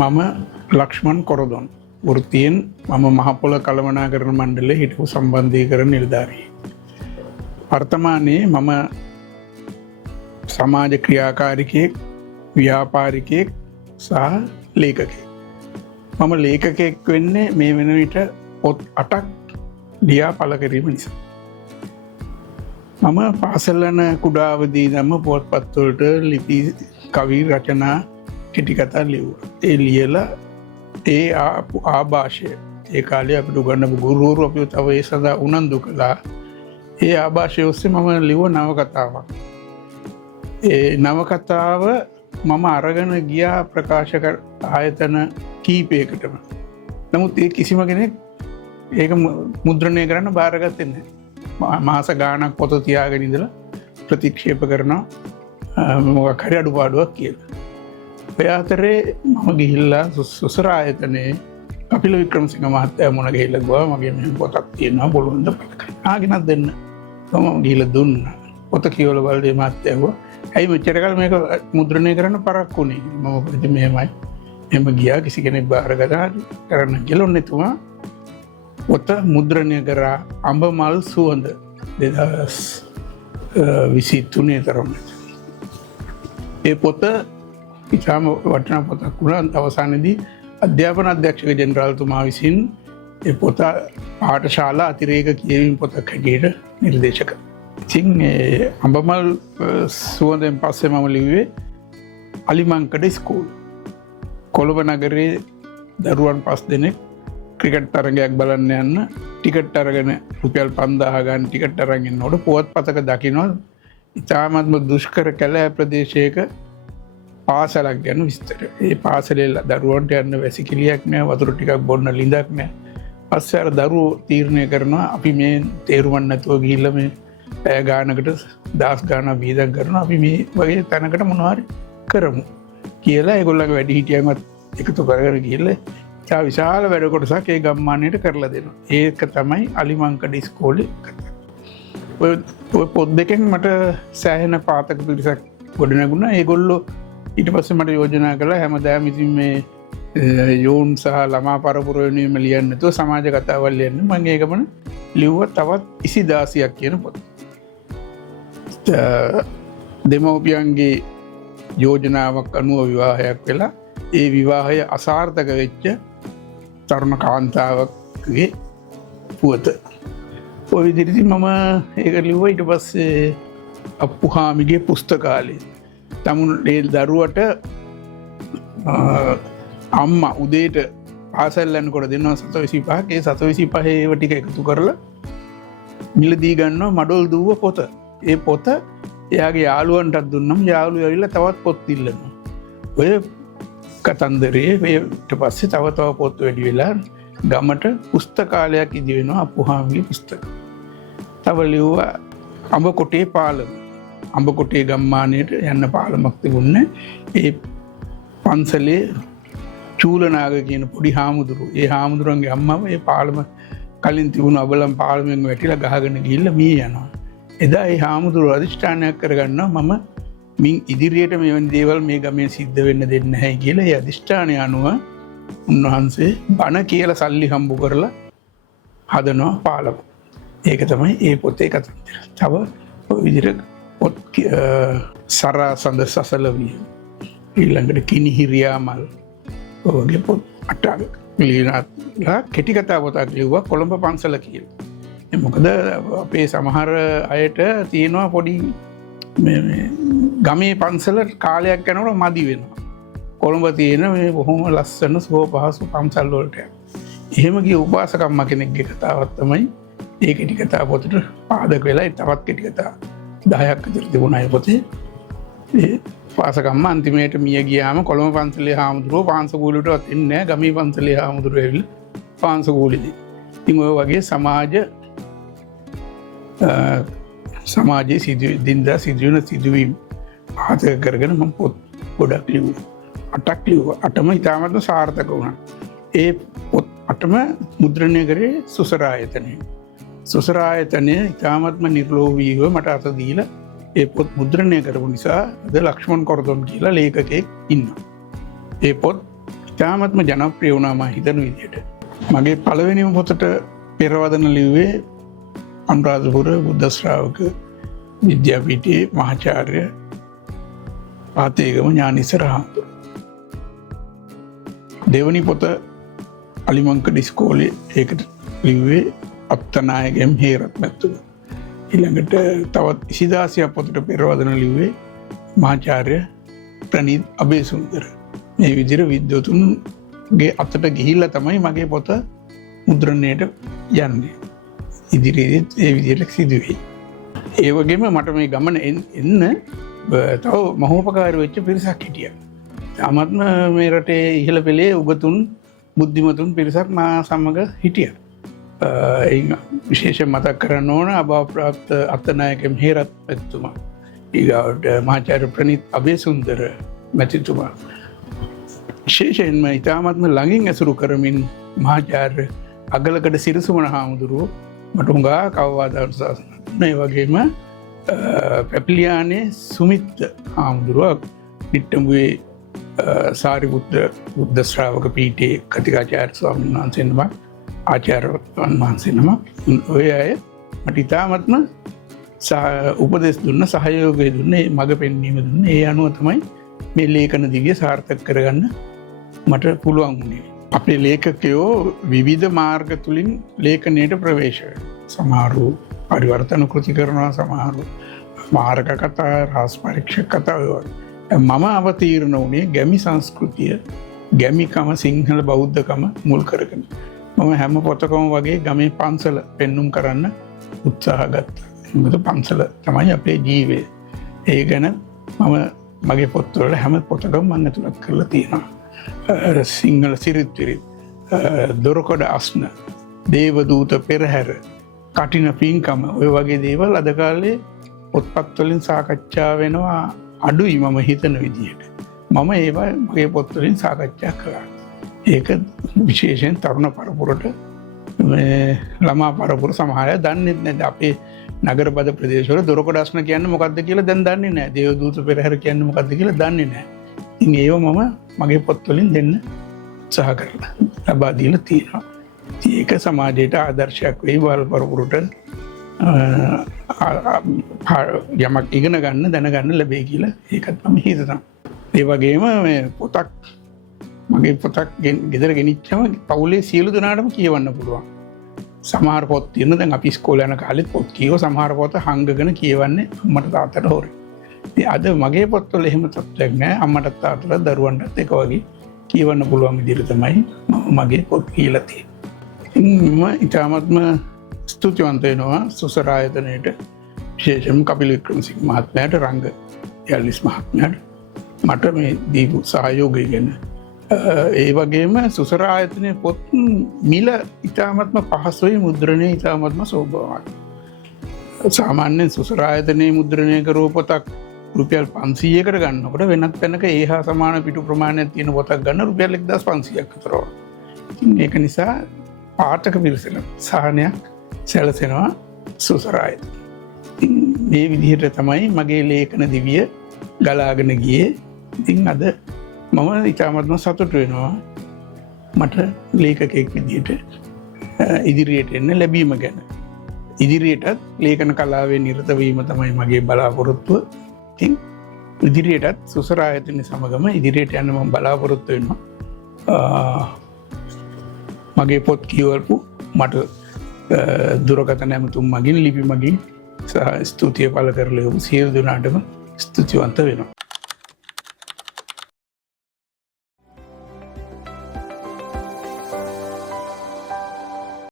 මම ලක්ෂ්මන් කොරදොන් වෘත්තියෙන් මම මහපොළ කළමනාකරණ මණ්ඩලයේ හිටපු සම්බන්ධීකරණ නිලධාරියෙක්. වර්තමානයේ මම සමාජ ක්‍රියාකාරිකයෙක්, ව්‍යාපාරිකයෙක් සහ ලේඛකයෙක්. මම ලේඛකයෙක් වෙන්නේ මේ වෙන විට පොත් 8ක් ලියා පළ කිරීම නිසා. මම පාසල් යන කුඩා අවදීදම පොත්පත් වලට ලිපි, කවි රචනා, කෙටි කතා ලියුවා. ඒ ලියලා ඒ ආభాෂය ඒ කාලේ අපිට උගන්වපු ගුරුවරු අපිව තව ඒ සඳහා උනන්දු කළා. ඒ ආభాෂය ඔස්සේ මම ලියව නවකතාවක්. ඒ නවකතාව මම අරගෙන ගියා ප්‍රකාශක ආයතන කීපයකටම. නමුත් ඒ කිසිම කෙනෙක් ඒක මුද්‍රණය කරන්න බාරගත්තේ නැහැ. මාස ගාණක් පොත තියාගෙන ඉඳලා ප්‍රතික්ෂේප කරනවා මොකක් හරි අඩුපාඩුවක් කියලා. ඔය අතරේ මම ගිහිල්ලා සුසර ආයතනයේ කපිල වික්‍රමසිංහ මහත්තයා මුණ ගැහිලා ගියා. මගේ මෙහෙම පොතක් තියෙනවා බලන්න ආගෙනත් දෙන්න. මම ගිහිල්ලා දුන්නා. පොත කියවල බලද්දී මහත්තයා කිව්වා ඇයි මෙච්චර කාල මේක මුද්‍රණය කරන්න පරක්කුනේ? මම කිව්වා මෙහෙමයි. එහෙම ගියා කිසි කෙනෙක් බාරගත්තා කරන්න කියලා. ඔන්න එතුමා පොත මුද්‍රණය කරා අඹමල් සුවඳ 2023 තරමට. ඒ පොත ඉතාම වටිනා පොතක් වුණා. අවසානයේදී අධ්‍යාපන අධ්‍යක්ෂක ජෙනරාල්තුමා විසින් ඒ පොත පාඨශාලා අතිරේක කියවීම පොතක් හැටියට නිර්දේශ කළා. ඉතින් අඹමල් සුවඳෙන් පස්සේ මම ලිව්වේ අලිමංකඩ ස්කූල්. කොළඹ නගරේ දරුවන් 5 දෙනෙක් ක්‍රිකට් තරගයක් බලන්න යන්න ටිකට් අරගෙන රුපියල් 5000 ගන්න ටිකට් අරන් ඉන්නකොට පුවත්පතක දකිනවා ඉතාමත්ම දුෂ්කර කැලෑ ප්‍රදේශයක පාසලක් ගැන විස්තර. ඒ පාසලේ දරුවන්ට යන්න වැසිකිළියක් නැහැ, වතුර ටිකක් බොන්න ළිඳක් නැහැ. පස්සේ අර දරුවෝ තීරණය කරනවා අපි මේ තේරුම් නැතුව ගිහිල්ලා මේ පැය ගානකට දහස් ගානක් වීදම් කරනවා, අපි මේ වගේ තැනකට මොනවා හරි කරමු කියලා ඒගොල්ලන්ගේ වැඩිහිටියන්වත් එකතු කරගෙන ගිහිල්ලා තා විශාල වැඩ කොටසක් ඒ ගම්මානයට කරලා දෙනවා. ඒක තමයි අලිමංකඩ ඉස්කෝලේ කතාව. ඔය පොත් දෙකෙන් මට සෑහෙන පාතක පිරිසක් ගොඩනැගුණා. ඒගොල්ලෝ ඊට පස්සේ මට යෝජනා කළා හැමදාම ඉතින් මේ යෝන් සහ ළමා පරපුර වෙනුවෙන් ලියන්න නැතුව සමාජ කතාවල් ලියන්න. මම ඒකම ලිව්වා තවත් 20000ක් කියන පොත. දෙමව්පියන්ගේ යෝජනාවක් අනුව විවාහයක් වෙලා ඒ විවාහය අසාර්ථක වෙච්ච තරුණ කාන්තාවක්ගේ පුවත. ඔය විදිහට මම ඒක ලිව්වා. ඊට පස්සේ අප්පුහාමිගේ පුස්තකාලේ තමුන්ගේ දරුවට අම්මා උදේට පාසල් යනකොට දෙනවා 725ක්. ඒ 725 ඒව ටික එකතු කරලා මිලදී ගන්නවා මඩොල් දුව පොත. ඒ පොත එයාගේ යාළුවන්ටත් දුන්නම යාළුවෝ ඇවිල්ලා තවත් පොත් ඉල්ලනවා. ඔය කතන්දරේ ඊට පස්සේ තව පොත් වැඩි වෙලා ගමට පුස්තකාලයක් ඉදි වෙනවා අප්පුහාමිගේ පුස්තක. තව ලිව්වා අඹකොටේ පාලම. අඹකොටේ ගම්මානයට යන්න පාලමක් තිබුණේ. ඒ පන්සලේ චූලනාග කියන පොඩි හාමුදුරුවෝ, ඒ හාමුදුරන්ගේ අම්මම ඒ පාලම කලින් තිබුණු අබලම් පාලමෙන් වැටිලා ගහගෙන ගිහිල්ලා මිය යනවා. එදා ඒ හාමුදුරුවෝ අධිෂ්ඨානයක් කරගන්නවා මම මින් ඉදිරියට මෙවැනි දේවල් මේ ගමේ සිද්ධ වෙන්න දෙන්නේ නැහැ කියලා. ඒ අධිෂ්ඨානය අනුව උන්වහන්සේ බණ කියලා සල්ලි හම්බ කරලා හදනවා පාලම. ඒක තමයි ඒ පොතේ කතන්දර. තව ඔය විදිහට පොත් සරසඳ සසලවිය, ඊළඟට කිනිහිරියාමල් වගේ පොත් 8ක් ලියලා කෙටි කතා පොතක් ලිව්වා කොළඹ පන්සල කියලා. මොකද අපේ සමහර අයට තියෙනවා පොඩි ගමේ පන්සල කාලයක් යනකොට මදි වෙනවා. කොළඹ තියෙන මේ බොහොම ලස්සන සුව පහසු පන්සල් වලට එහෙම ගිය උපාසකම්ම කෙනෙක්ගේ කතාවක් තමයි ඒ කෙටි කතා පොතට පාදක වෙලා තවත් කෙටි කතා 10ක් විතර තිබුණා ඒ පොතේ. ඒ උපාසකම්ම අන්තිමේට මිය ගියාම කොළඹ පන්සලේ හාමුදුරුවෝ පාංශකූලෙටවත් එන්නේ නැහැ. ගමේ පන්සලේ හාමුදුරුවෝ ඇවිල්ලා පාංශකූලෙදී. ඉතින් ඔය වගේ සමාජයේ දිනදා සිදුවෙන සිදුවීම් ආතක කරගෙන මම පොත් ගොඩක් ලිව්වා. 8ක් ලිව්වා. 8ම ඉතාමත්ම සාර්ථක වුණා. ඒ පොත් 8ම මුද්‍රණය කරේ සුසර ආයතනයේ. සුසර ආයතනය ඉතාමත්ම නිර්ලෝභීව මට අත දීලා ඒ පොත් මුද්‍රණය කරපු නිසා අද ලක්ෂ්මන් කොරදොන් කියලා ලේඛකයෙක් ඉන්නවා. ඒ පොත් ඉතාමත්ම ජනප්‍රිය වුණා මම හිතන විදිහට. මගේ පළවෙනිම පොතට පෙරවදන ලිව්වේ අනුරාධපුර බුද්ධ ශ්‍රාවක විද්‍යාපීඨයේ මහාචාර්ය පාතේගම ඥානිසර හාමුදුරුවෝ. දෙවනි පොත අලිමංකඩ ඉස්කෝලේ ඒකට ලිව්වේ අත්තනායකම් හේරත් මැතිතුමා. ඊළඟට තවත් ඉසිදාසියක් පොතට පෙරවදන ලිව්වේ මහාචාර්ය ප්‍රනීත් අබේසුන්දර. මේ විදිහට විද්වතුන්ගේ අතට ගිහිල්ලා තමයි මගේ පොත මුද්‍රණයට යන්නේ. ඉදිරියේත් ඒ විදිහට සිදුවේ. ඒ වගේම මට මේ ගමන එන්න තව මහෝපකාරී වෙච්ච පිරිසක් හිටියා. තාමත්ම මේ රටේ ඉහළ පෙළේ උගතුන් බුද්ධිමතුන් පිරිසක් මා සමග හිටියා. ඒ විශේෂයෙන් මතක් කරන්න ඕන අභාවප්‍රාප්ත අත්තනායකම් හේරත් මැතිතුමා. ඊගාවට මහාචාර්ය ප්‍රනීත් අබේසුන්දර මැතිතුමා. විශේෂයෙන්ම ඉතාමත්ම ළඟින් ඇසුරු කරමින් මහාචාර්ය අගලකඩ සිරිසුමන හාමුදුරුවෝ මට හුඟා අවවාද අනුශාසනා. මේ වගේම පැපිලියානේ සුමිත් හාමුදුරුවෝ නිට්ටඹුවේ සාරිපුත්‍ර බුද්ධ ශ්‍රාවක පීඨයේ කතිකාචාර්ය ස්වාමීන් වහන්සේ නමක් ආචාර්යවන් වහන්සේ නමක්. ඔය අය මට ඉතාමත්ම උපදෙස් දුන්න, සහයෝගය දුන්න, මඟ පෙන්වීම දුන්න. ඒ අනුව තමයි මේ ලේඛන දිවිය සාර්ථක කරගන්න මට පුළුවන් වුණේ. අපේ ලේඛකයෝ විවිධ මාර්ග තුලින් ලේඛනයට ප්‍රවේශ වෙනවා. සමහරු පරිවර්තන කෘති කරනවා, සමහරු මාර්ග කතා, රහස් පරීක්ෂක කතා වගේ. මම අවතීර්ණ වුණේ ගැමි සංස්කෘතිය, ගැමිකම, සිංහල බෞද්ධකම මුල් කරගෙන. මම හැම පොතකම වගේ ගමේ පන්සල පෙන්눔 කරන්න උත්සාහ ගත්තා. මොකද පන්සල තමයි අපේ ජීවය. ඒ ගැන මම මගේ පොත්වල හැම පොතකම මම ඇතුළත් කරලා තියෙනවා. සිංහල සිරිත් විරිත්, දොරකොඩ අස්න, දේවදූත පෙරහැර, කටින පින්කම, ඔය වගේ දේවල් අද කාලේ පොත්පත් වලින් සාකච්ඡා වෙනවා අඩුයි මම හිතන විදිහට. මම ඒවා මගේ පොත් වලින් සාකච්ඡා කරා. ඒක විශේෂයෙන් තරුණ පරපුරට, ළමා පරපුර සමහර අය දන්නේ නැහැ. අපේ නගර බද ප්‍රදේශවල දොරකොඩ අස්න කියන්නේ මොකක්ද කියලා දැන් දන්නේ නැහැ. දේවදූත පෙරහැර කියන්නේ මොකක්ද කියලා දන්නේ නැහැ. ඉතින් ඒව මම මගේ පොත් වලින් දෙන්න උත්සාහ කරලා ලබා දීලා තියෙනවා. ඒක සමාජයට ආදර්ශයක් වෙයි. බාල පරපුරට යමක් ඉගෙන ගන්න, දැනගන්න ලැබෙයි කියලා ඒකත් මම හිතනවා. ඒ වගේම මේ පොතක්, මගේ පොතක් ගෙදර ගෙනිච්චම පවුලේ සියලු දෙනාටම කියවන්න පුළුවන්. සමහර පොත් තියෙන දැන් අපි ඉස්කෝලේ යන කාලෙත් පොත් කියව, සමහර පොත හංගගෙන කියවන්නේ අම්මට තාත්තට හොරේ. ඉතින් අද මගේ පොත්වල එහෙම තත්ත්වයක් නැහැ. අම්මට තාත්තට දරුවන්ටත් එක වගේ කියවන්න පුළුවන් විදිහට තමයි මගේ පොත් කියලා තියෙන්නේ. මම ඉතාමත්ම ස්තුතිවන්ත වෙනවා සුසර ආයතනයට, විශේෂයෙන්ම කපිල වික්‍රමසිංහ මහත්මයාට, රංග යල්ලිස් මහත්මයාට මට මේ දීපු සහයෝගය ගැන. ඒ වගේම සුසර ආයතනයේ පොත් මිල ඉතාමත්ම පහසුයි, මුද්‍රණය ඉතාමත්ම සෝභාවයි. සාමාන්‍යයෙන් සුසර ආයතනයේ මුද්‍රණය කරව පොතක් රුපියල් 500කට ගන්නකොට වෙනත් තැනක ඒ හා සමාන පිටු ප්‍රමාණයක් තියෙන පොතක් ගන්න රුපියල් 1500ක් විතර වගේ. ඒක නිසා පාඨක පිරිසට සහනයක් සැලසෙනවා සුසර ආයතනය. මේ විදිහට තමයි මගේ ලේඛන දිවිය ගලාගෙන ගියේ. ඉතින් අද මම ඉතාමත්ම සතුටු වෙනවා මට ලේඛකයෙක් විදිහට ඉදිරියට එන්න ලැබීම ගැන. ඉදිරියටත් ලේඛන කලාවේ නිරත වීම තමයි මගේ බලාපොරොත්තුව. ඉතින් ඉදිරියටත් සුසර ආයතනය සමගම ඉදිරියට යන්න මම බලාපොරොත්තු වෙනවා. මගේ පොත් කියවපු මට දුරකථන ඇමතුම් මගින්, ලිපි මගින් ස්තුතිය පළ කරලා සියලු දෙනාටම ස්තුතිවන්ත වෙනවා.